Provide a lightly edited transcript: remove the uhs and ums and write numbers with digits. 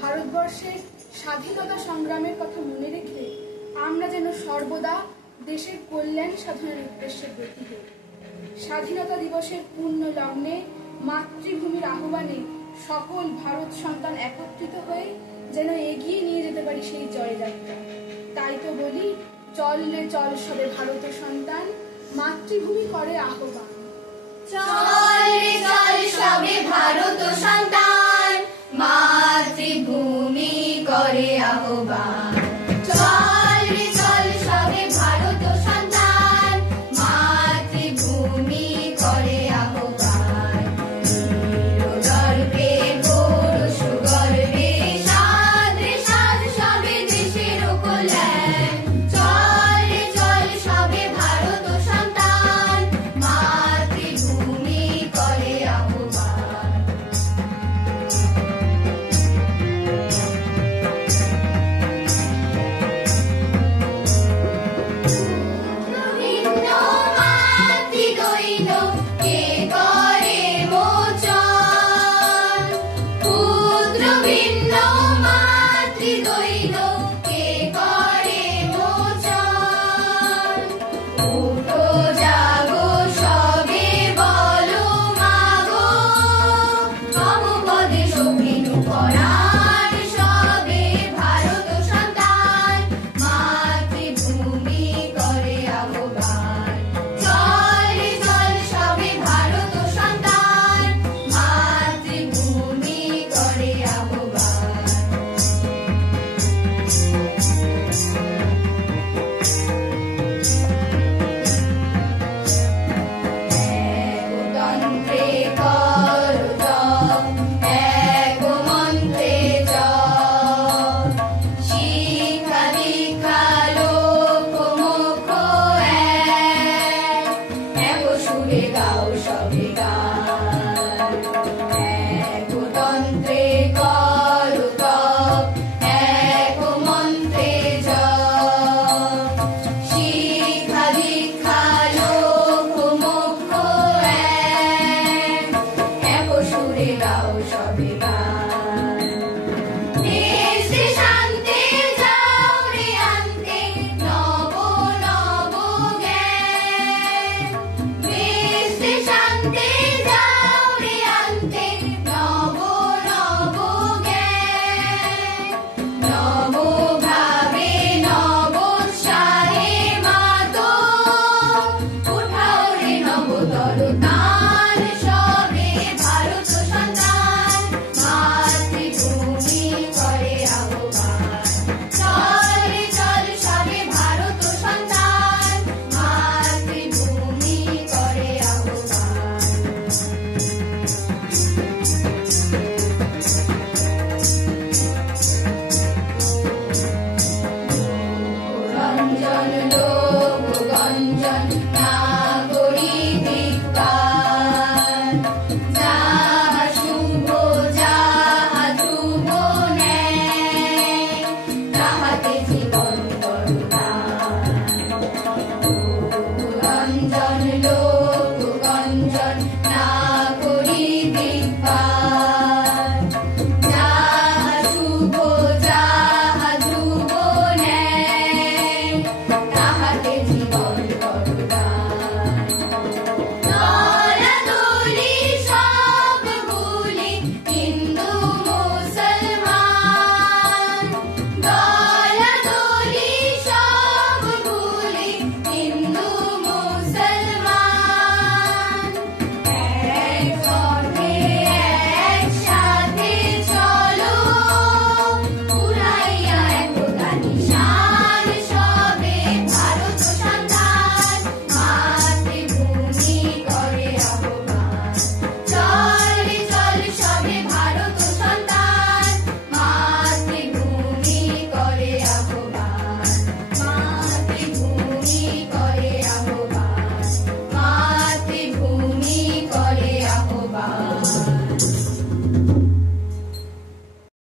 ভারতবর্ষের স্বাধীনতা সংগ্রামের কথা মনে রেখে আমরা যেন সর্বদা দেশের কল্যাণ সাধনের উদ্দেশ্যে ব্রতী হই। স্বাধীনতা দিবসের পূর্ণ লগ্নে মাতৃভূমির আহ্বানে সকল ভারত সন্তান একত্রিত হয়ে যেন এগিয়ে নিয়ে যেতে পারি সেই জয়যাত্রা। তাই তো বলি, চল রে চল সবে ভারত সন্তান, মাতৃভূমি করে আহ্বান। চল রে চল সবে ভারত সন্তান।